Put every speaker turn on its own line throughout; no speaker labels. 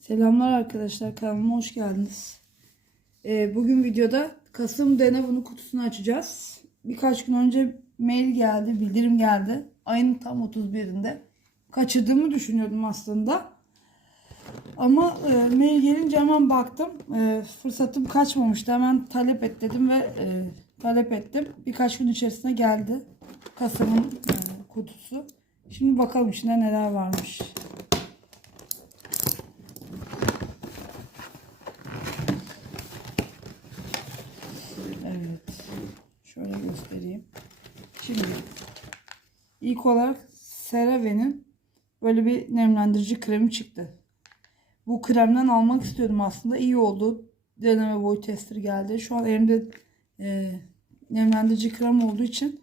Selamlar arkadaşlar kanalıma hoş geldiniz. Ee, bugün videoda Kasım Denevunu kutusunu açacağız. Birkaç gün önce mail geldi, bildirim geldi. Ayın tam 31'inde. Kaçırdığımı düşünüyordum aslında. Ama e, mail gelince hemen baktım. E, fırsatım kaçmamıştı. Hemen talep et dedim ve e, talep ettim. Birkaç gün içerisinde geldi. Kasım'ın e, kutusu. Şimdi bakalım içinde neler varmış. Evet. Şöyle göstereyim. Şimdi ilk olarak CeraVe'nin böyle bir nemlendirici kremi çıktı. Bu kremden almak istiyordum aslında. İyi oldu. Deneme boy tester geldi. Şu an elimde e, nemlendirici krem olduğu için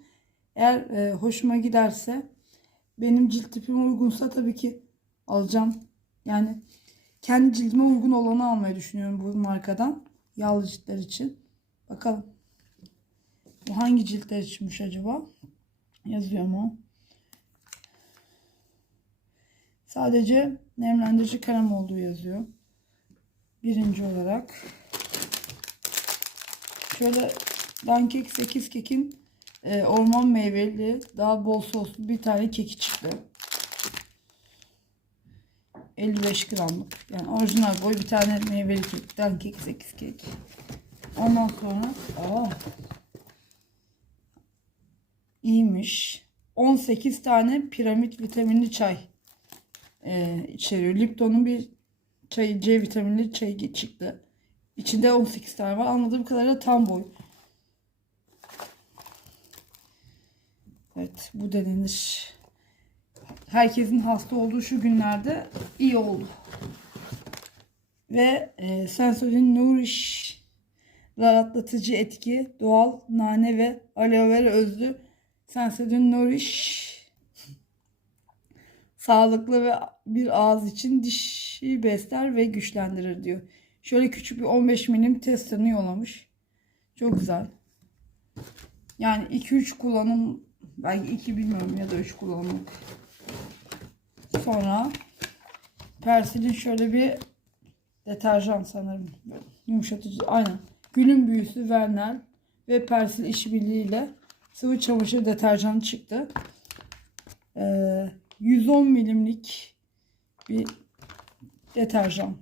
eğer e, hoşuma giderse benim cilt tipime uygunsa tabii ki alacağım. Yani kendi cildime uygun olanı almayı düşünüyorum bu markadan. Yağlı ciltler için. Bakalım. Bu hangi ciltler içinmiş acaba? Yazıyor mu? Sadece nemlendirici krem olduğu yazıyor. Birinci olarak. Şöyle Dankek 8 kekin e, orman meyveli daha bol soslu bir tane keki çıktı. 55 gramlık. Yani orijinal boy bir tane meyveli kek. Dankek 8 kek. Ondan sonra aa, iyiymiş. 18 tane piramit vitaminli çay e, içeriyor. Lipton'un bir çay, C vitaminli çayı çıktı. İçinde 18 tane var. Anladığım kadarıyla tam boy. Evet bu denenir. Herkesin hasta olduğu şu günlerde iyi oldu. Ve e, Sensodyne Nourish rahatlatıcı etki, doğal nane ve aloe vera özlü Sensodyne Nourish sağlıklı ve bir ağız için dişi besler ve güçlendirir diyor. Şöyle küçük bir 15 milim testerını yollamış. Çok güzel. Yani 2-3 kullanım belki 2 bilmiyorum ya da 3 kullanımlık. Sonra Persil'in şöyle bir deterjan sanırım. Yumuşatıcı. Aynen. Gülün büyüsü Vernel ve Persil işbirliğiyle sıvı çamaşır deterjanı çıktı. Ee, 110 milimlik bir deterjan.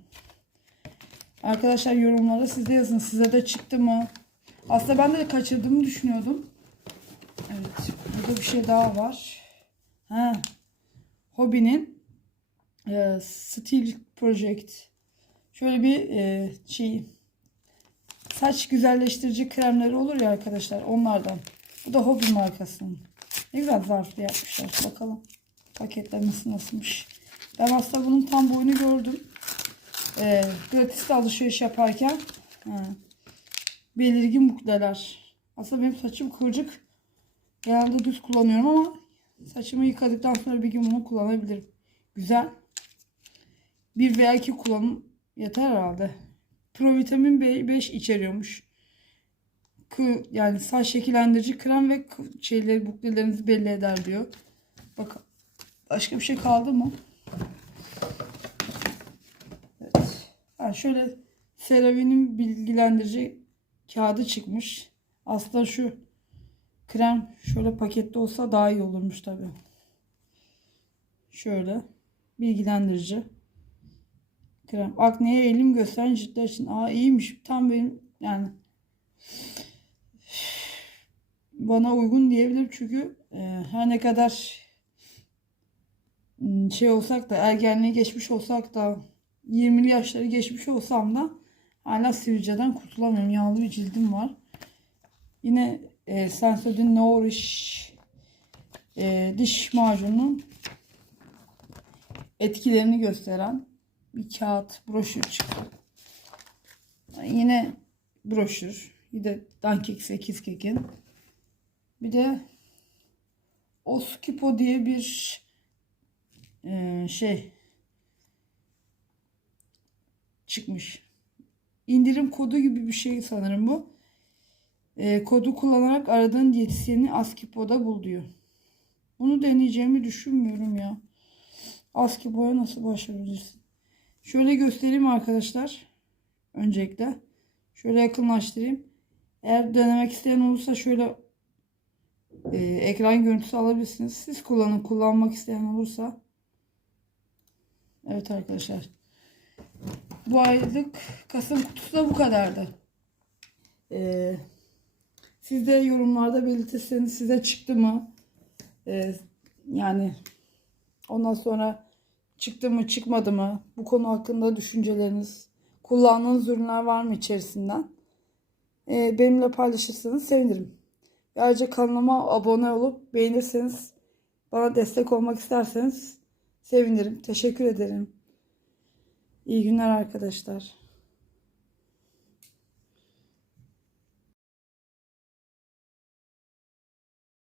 Arkadaşlar yorumlara siz de yazın. Size de çıktı mı? Aslında ben de kaçırdığımı düşünüyordum. Evet. Burada bir şey daha var. Ha. Hobby'nin e, Steel Project. Şöyle bir e, şey saç güzelleştirici kremleri olur ya arkadaşlar onlardan. Bu da Hobby markasının. Ne güzel zarflı yapmışlar. Bakalım paketlemesi nasılmış. Ben aslında bunun tam boyunu gördüm. E, gratis alışveriş yaparken ha, belirgin bukleler. Aslında benim saçım kıvırcık. Genelde düz kullanıyorum ama saçımı yıkadıktan sonra bir gün bunu kullanabilirim. Güzel. Bir veya iki kullanım yeter herhalde. Provitamin B5 içeriyormuş. Kı, yani saç şekillendirici krem ve şeyleri buklelerinizi belli eder diyor. Bak başka bir şey kaldı mı? Evet. Ha, şöyle CeraVe'nin bilgilendirici kağıdı çıkmış. Aslında şu krem şöyle pakette olsa daha iyi olurmuş tabi. Şöyle bilgilendirici krem. Akneye elim gösteren ciltler için. Aa iyiymiş. Tam benim yani bana uygun diyebilirim çünkü e, her ne kadar m, şey olsak da ergenliği geçmiş olsak da 20'li yaşları geçmiş olsam da hala sivilceden kurtulamıyorum. Yağlı bir cildim var. Yine e, Sensodyne Nourish e, diş macununun etkilerini gösteren bir kağıt broşür çıktı. Yine broşür. Bir de Dankek 8 kekin. Bir de Oskipo diye bir e, şey çıkmış. İndirim kodu gibi bir şey sanırım bu. E, kodu kullanarak aradığın diyetisyeni Askipo'da bul diyor. Bunu deneyeceğimi düşünmüyorum ya. ASCII boya nasıl başarabilirsin? Şöyle göstereyim arkadaşlar. Öncelikle. Şöyle yakınlaştırayım. Eğer denemek isteyen olursa şöyle e, ekran görüntüsü alabilirsiniz. Siz kullanın. Kullanmak isteyen olursa. Evet arkadaşlar. Bu aylık Kasım kutusu da bu kadardı. Ee, siz de yorumlarda belirtirseniz size çıktı mı? Ee, yani ondan sonra çıktı mı çıkmadı mı? Bu konu hakkında düşünceleriniz, kullandığınız ürünler var mı içerisinden? Ee, benimle paylaşırsanız sevinirim. Ayrıca kanalıma abone olup beğenirseniz bana destek olmak isterseniz sevinirim. Teşekkür ederim. İyi günler arkadaşlar.